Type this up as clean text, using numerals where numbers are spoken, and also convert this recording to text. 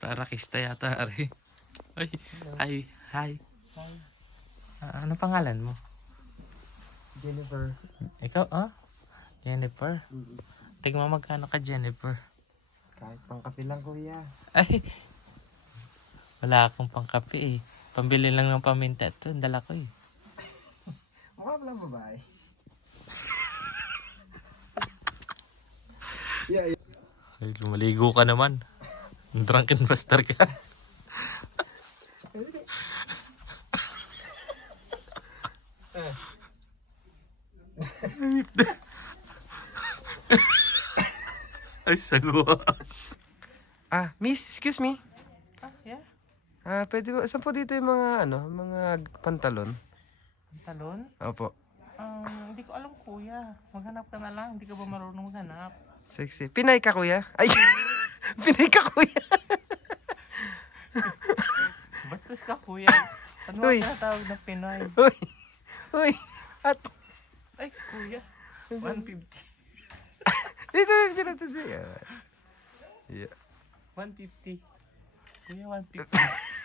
Tarakista yata, Ari. Ay, hi, hi. Ano pangalan mo? Jennifer. Ikaw, Jennifer. Tignan mo magkano ka, Jennifer. Kahit pangkape lang, kuya. Ay, wala akong pangkape eh. Pambili lang ng paminta ito. Dala ko eh. Mukha pala babae. Yeah. Ay, lumaligo ka naman. Drunken master ka. Ay, sagwa. Miss, excuse me. Yeah. Pwede ba, saan po dito yung mga, mga pantalon? Pantalon? Opo. Hindi ko alam, kuya. Maghanap ka na lang. Hindi ka ba marunong maghanap? Sexy. Pinay ka, kuya? Ay, Pinay ka, kuya? Bastos ka, kuya. Ano Uy. ang tawag ng Pinoy? Uy, at, Ay, kuya. 150. dito. Yeah. 150. Kuya, 150.